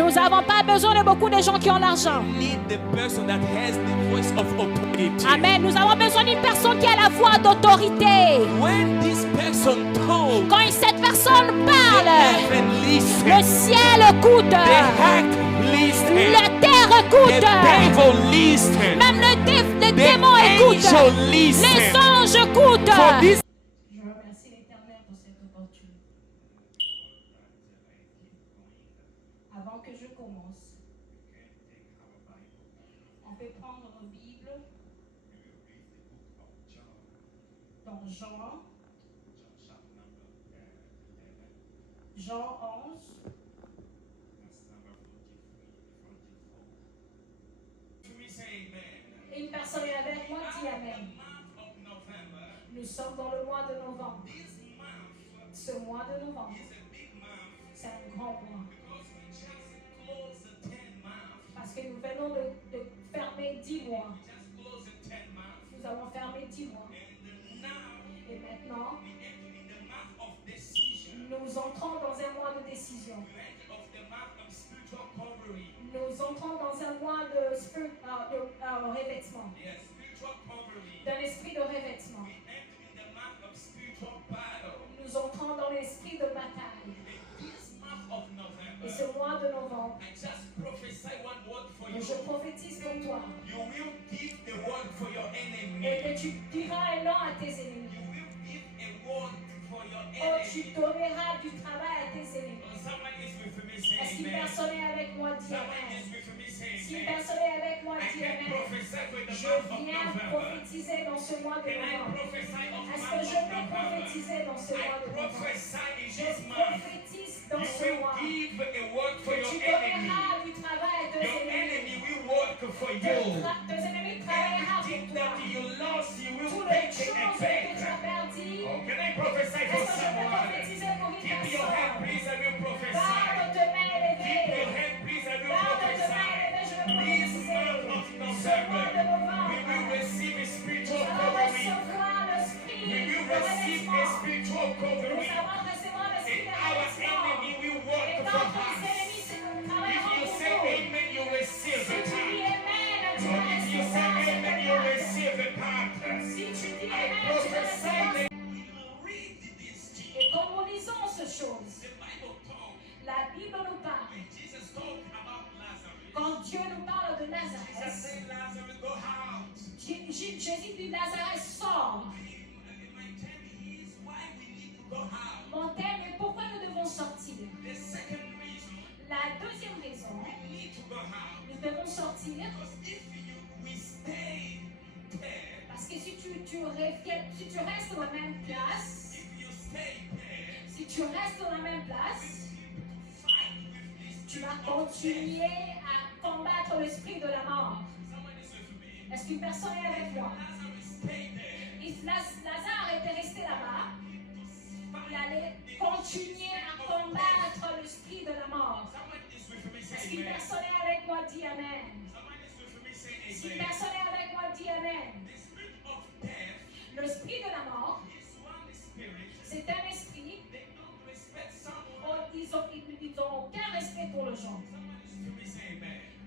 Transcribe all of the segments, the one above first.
Nous n'avons pas besoin de beaucoup de gens qui ont l'argent. Amen. Nous avons besoin d'une personne qui a la voix d'autorité. Quand cette personne parle, le ciel écoute, la terre écoute, même le démon écoute, les anges écoutent. Je remercie l'Éternel pour cette opportunité. Avant que je commence, on peut prendre nos Bibles dans Jean 11. Une personne est avec moi, dit Amen. Nous sommes dans le mois de novembre. Ce mois de novembre, c'est un grand mois. Parce que nous venons de fermer 10 mois. Nous avons fermé 10 mois. Et maintenant, nous entrons dans un mois de décision. Nous entrons dans un mois de revêtement. D'un esprit de revêtement. Nous entrons dans l'esprit de bataille. Et ce mois de novembre, je prophétise pour toi. Et que tu diras un non à tes ennemis. Oh, tu donneras du travail à tes ennemis. Est-ce qu'une personne est avec moi, dis Amen. Si une personne est avec moi, dis Amen. Je viens prophétiser dans ce mois de novembre. Est-ce que je peux prophétiser dans ce mois de novembre? Je prophétise dans ce mois que tu donneras du travail à tes ennemis. Tes ennemis travailleront pour toi. Toutes les choses que tu as perdues. Est-ce que je peux prophétiser pour une personne? Garde tes mains élevées. Garde tes mains élevées, je vais prophétiser. Ce mois de novembre, nous allons recevoir l'esprit de revêtement. Nous allons recevoir l'esprit de revêtement. Et notre ennemis travailleront pour nous. Si tu dis Amen, tu vas recevoir cette part. Si tu dis Amen, tu vas recevoir. Et comme nous lisons ces choses, la Bible nous parle. Quand Dieu nous parle de Nazareth, Jésus dit Nazareth sort. Mon thème est pourquoi nous devons sortir. La deuxième raison, nous devons sortir parce que si tu restes dans la même place, si tu restes dans la même place, tu vas continuer à combattre l'esprit de la mort. Est-ce qu'une personne est avec moi? Lazare était resté là-bas. Il allait continuer à combattre l'esprit de la mort. Est-ce qu'une personne est avec moi? Dis Amen. Si une personne est avec moi, dis Amen. L'esprit de la mort, c'est un esprit. Ils n'ont aucun respect pour le genre.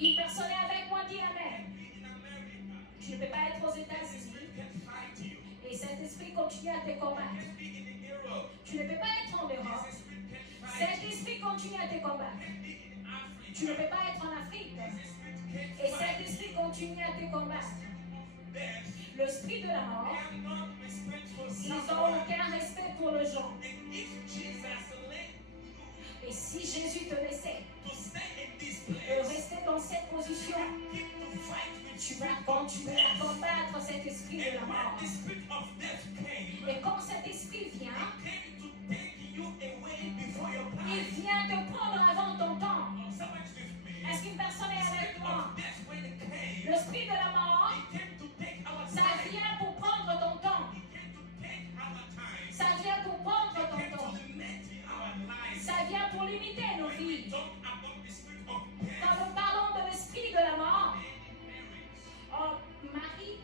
Une personne est avec moi, dis Amen. Tu ne peux pas être aux États-Unis et cet esprit continue à te combattre. Tu ne peux pas être en Europe. Cet esprit continue à te combattre. Tu ne peux pas être en Afrique et cet esprit continue à te combattre. L'esprit de la mort, ils n'ont aucun respect pour le genre. Et si Jésus te laissait rester dans cette position, tu vas continuer à combattre cet esprit de la mort. Et quand cet esprit vient, il vient te prendre avant ton temps. Est-ce qu'une personne est avec moi? L'esprit de la mort, ça vient pour prendre ton temps. Ça vient pour prendre ton temps. Ça vient pour limiter nos vies. Quand nous parlons de l'esprit de la mort, oh, Marie,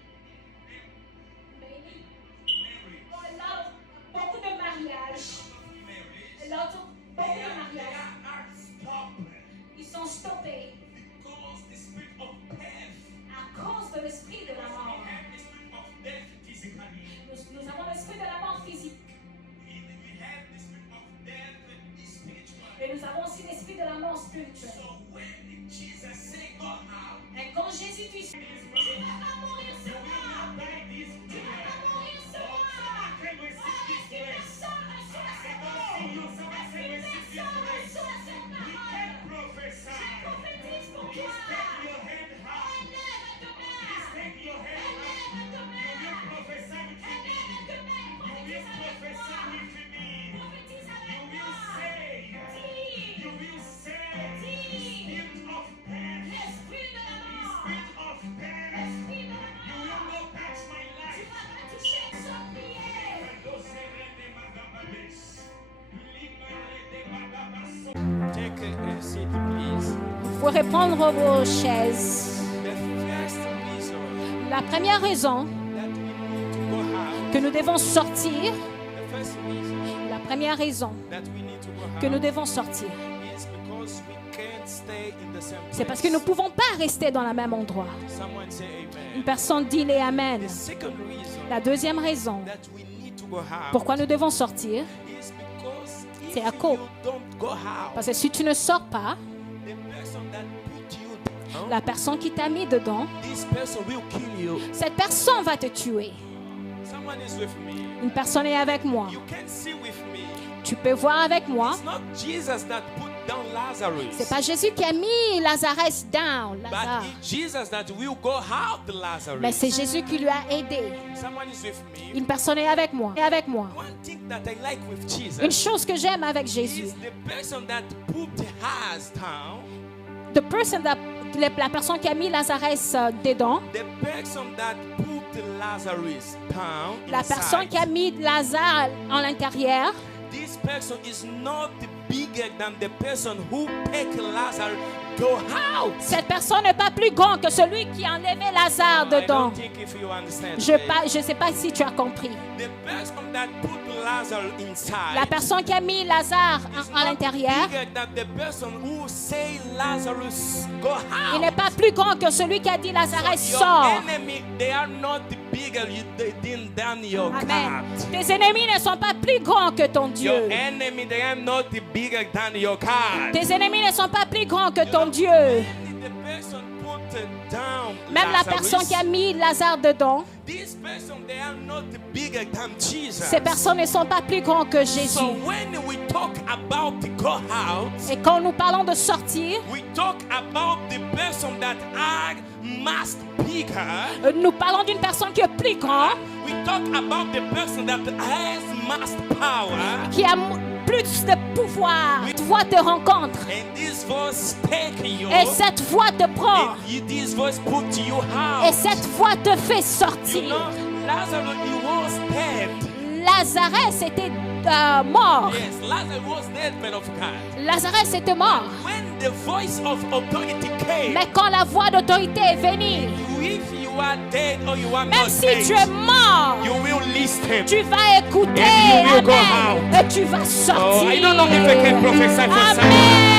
beaucoup de mariages, ils sont stoppés because the spirit of death. à cause de l'esprit de la mort. We have the spirit of death physically. Nous avons l'esprit de la mort physique. We have the spirit of death spiritually. Et nous avons aussi l'esprit de la mort spirituelle. So when Jesus said go out, Et quand Jésus dit, tu ne vas pas mourir ce soir. Tu ne vas pas mourir ce soir. Est-ce qu'une personne reçoit cette parole? Est-ce qu'une personne reçoit cette parole? Je prophétise pour toi. Élève ta main. Élève ta main. Élève ta main. Prophétise avec moi. Prophétise avec moi. Dis. L'esprit de la mort. L'esprit de la mort. Tu vas pas toucher son pied. Take a seat, please. Vous pouvez prendre vos chaises. The first reason La première raison that we need to go out, que nous devons sortir, the first reason la première raison that we need to go que nous out devons sortir, is because we can't stay in the same place. c'est parce que nous ne pouvons pas rester dans le même endroit. Someone say Une amen. personne dit les Amen. The second reason La deuxième raison that we need to go out pourquoi nous devons sortir, is because c'est à if cause. you don't go out, Parce que si tu ne sors pas, the person that put you down, la personne qui t'a mis dedans, this person will kill you. cette personne va te tuer. Someone is with me. Une personne est avec moi. You can see with me. Tu peux voir avec moi. It's not Jesus that put down Lazarus. C'est pas Jésus qui a mis Lazarus down, But Lazare. it's Jesus that will go out Lazarus. Mais c'est Jésus qui lui a aidé. Someone is with me. Une personne est avec moi. Est avec moi. One thing that I like with Jesus Une chose que j'aime avec Jésus, is the person that put his down, the person that, la personne qui a mis Lazarus dedans, the person that put Lazarus down, la personne inside, qui a mis Lazare en l'intérieur, this person is not bigger than the person who take Lazarus go out. cette personne n'est pas plus grande que celui qui a enlevé Lazare I dedans. don't think if you understand. Je ne sais pas si tu as compris. The person that put Lazarus inside La personne qui a mis Lazare is à not l'intérieur, bigger than the person who say Lazarus go out. il n'est pas plus grand que celui qui a dit Lazarus Your sort. enemy, they are not bigger than your Amen. God. Tes ennemis ne sont pas plus grands que ton Your Dieu. enemy, they are not bigger than your God. Tes ennemis ne sont pas plus grands que ton Dieu. The person put down Même la Lazarus, personne qui a mis Lazare dedans, this person, they are not bigger than Jesus. ces personnes ne sont pas plus grands que Jésus. So when we talk about the go out, Et quand nous parlons de sortir, we talk about the person that are much bigger. nous parlons d'une personne qui est plus grande, We talk about the person that has much power. qui a plus de pouvoir. Cette voix te rencontre. And this voice take you. Et cette voix te prend. And this voice put you Et out. cette voix te fait You sortir. know, Lazarus, he was dead. Lazarus était mort. Yes, Lazarus was dead, man of God. Lazarus était mort. When the voice of authority came, Mais quand la voix d'autorité est venue, if you are dead or you are même not si dead, tu es mort, you will listen. tu vas écouter. And you will go Amen. Et tu vas sortir. Oh, I don't know if I can prophesy for Amen.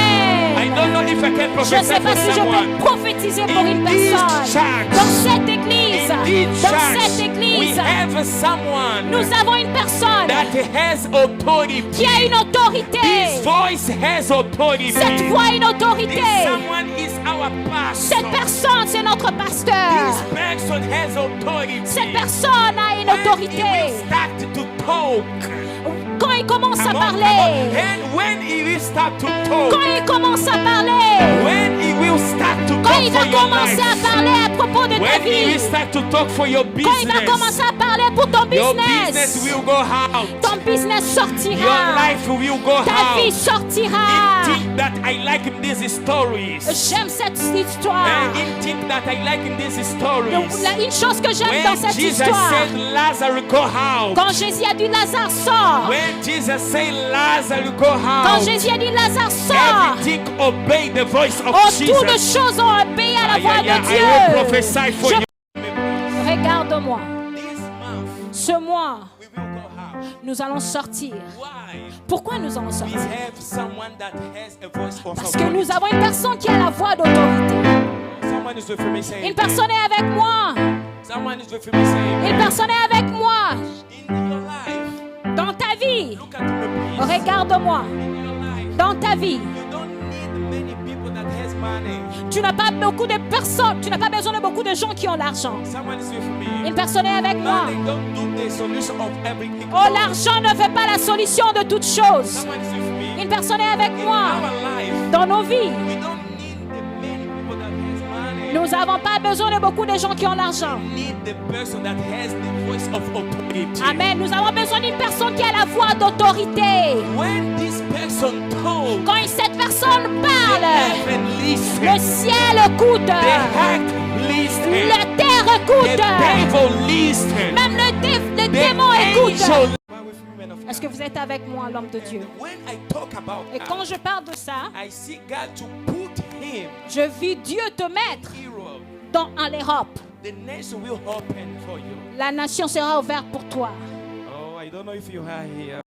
I don't know if I can Je prophesy ne sais for pas si je someone. peux prophétiser pour In une this personne. church, Dans cette église, In this dans church, cette we église, have someone nous avons une personne that has authority. qui a une autorité. This voice has authority. Cette voix a une This autorité. someone is our pastor. Cette personne, c'est notre pasteur. This person has authority. Cette personne a une When he autorité. will start to talk, Quand il commence à come on, parler, and when he will start to talk, quand il commence à parler, when he will start to quand talk il for va your commencer à life, parler à propos de ta when he will vie, start to talk for your quand il va business, commencer à parler pour ton your business business, will go out. ton business Your sortira, life will go ta vie out. sortira. In thing that I like in these stories. J'aime cette histoire. And in thing that I like in these stories. Une chose que j'aime dans When cette Jesus histoire, said Lazarus go out. quand Jésus a dit Lazare sort, When Jesus said Lazarus go quand out. Jésus a dit Lazare sort, Everything obey the voice of toutes les Jesus. choses ont obéi à la voix de I will Dieu. prophesy for Je- you. Regarde-moi, This month ce mois, we will go out. Nous allons sortir. Why? Pourquoi nous allons We sortir? have someone that has a voice of Parce que authority. nous avons une personne qui a la voix d'autorité. Someone is with me saying. Une personne est avec moi. Someone is with me saying. Une personne est avec moi. In your life, Dans ta vie. look at me, please. Regarde-moi. In your life, Dans ta vie. you don't need many people that has money. Tu n'as pas beaucoup de personnes. Tu n'as pas besoin de beaucoup de gens qui ont l'argent. Someone is with me. Une personne est avec moi. Money don't do the solution of everything. Oh, l'argent ne fait pas la solution de toutes choses. Someone is with me. Une personne est avec In moi. our life, Dans nos vies. we don't need the many people that has money. Nous n'avons pas besoin de beaucoup de gens qui ont l'argent. We need the person that has the voice of authority. Amen. Nous avons besoin d'une personne qui a la voix d'autorité. When this person talks, Quand cette personne parle, heaven listen. le ciel écoute. The heart listen. La terre The écoute. devil listen. Même le The démon écoute. angel. Why with me, men of Est-ce que God? vous êtes avec moi, l'homme de Dieu? When I talk about Et that, quand je parle de ça, I see God to put him je vis Dieu te mettre hero. en l'Europe. The nation will open for you. La nation sera ouverte pour toi. Oh, I don't know if you are here.